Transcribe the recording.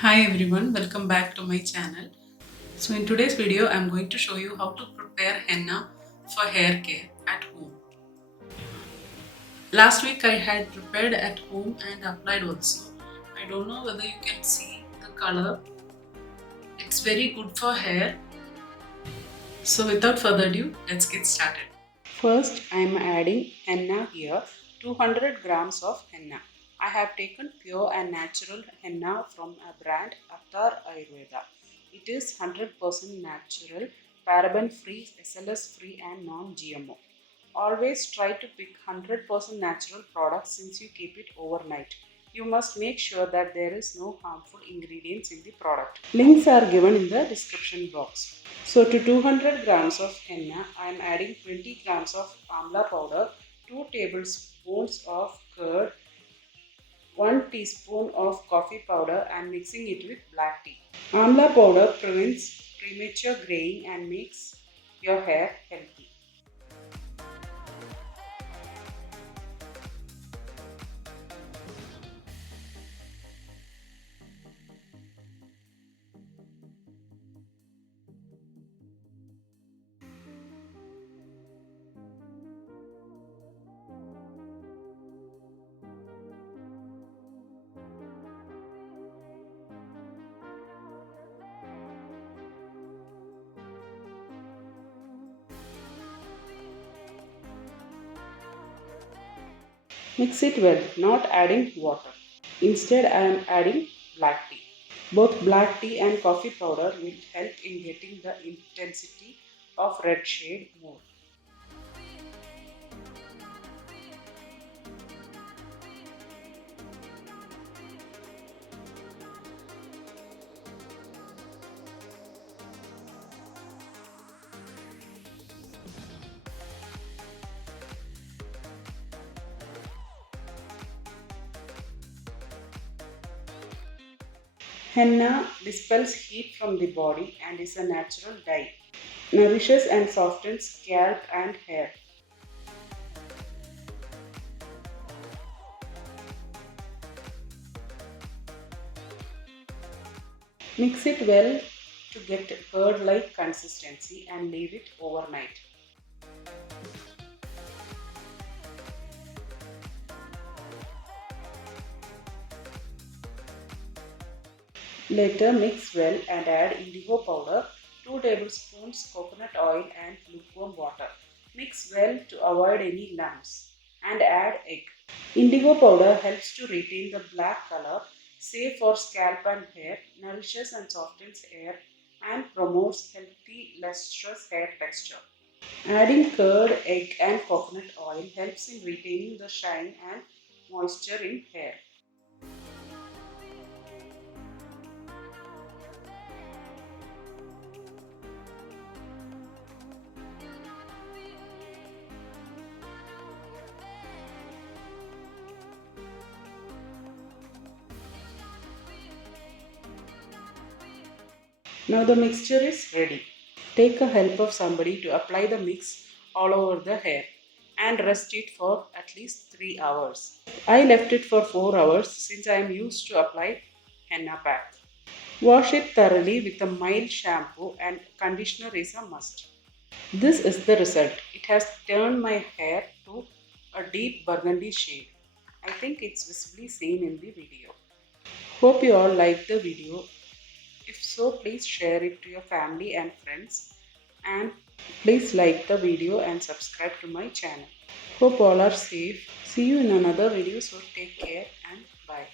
Hi everyone, welcome back to my channel. So in today's video, I'm going to show you how to prepare henna for hair care at home. Last week I had prepared at home and applied also. I don't know whether you can see the color. It's very good for hair. So without further ado, let's get started. First, I am adding henna here, 200 grams of henna. I have taken pure and natural henna from a brand Attar Ayurveda. It is 100% natural, paraben free, SLS free and non-GMO. Always try to pick 100% natural products since you keep it overnight. You must make sure that there is no harmful ingredients in the product. Links are given in the description box. So to 200 grams of henna, I am adding 20 grams of amla powder, 2 tablespoons of curd, 1 teaspoon of coffee powder and mixing it with black tea. Amla powder prevents premature graying and makes your hair healthy. Mix it well, not adding water. Instead, I am adding black tea. Both black tea and coffee powder will help in getting the intensity of red shade more. Henna dispels heat from the body and is a natural dye. Nourishes and softens scalp and hair. Mix it well to get curd-like consistency and leave it overnight. Later mix well and add indigo powder, 2 tablespoons coconut oil and lukewarm water. Mix well to avoid any lumps and add egg. Indigo powder helps to retain the black color, safe for scalp and hair, nourishes and softens hair and promotes healthy lustrous hair texture. Adding curd, egg and coconut oil helps in retaining the shine and moisture in hair. Now the mixture is ready. Take the help of somebody to apply the mix all over the hair and rest it for at least 3 hours. I left it for 4 hours since I am used to apply Henna Pack. Wash it thoroughly with a mild shampoo and conditioner is a must. This is the result. It has turned my hair to a deep burgundy shade. I think it's visibly seen in the video. Hope you all liked the video. If so, please share it to your family and friends. And please like the video and subscribe to my channel. Hope all are safe. See you in another video. So take care and bye.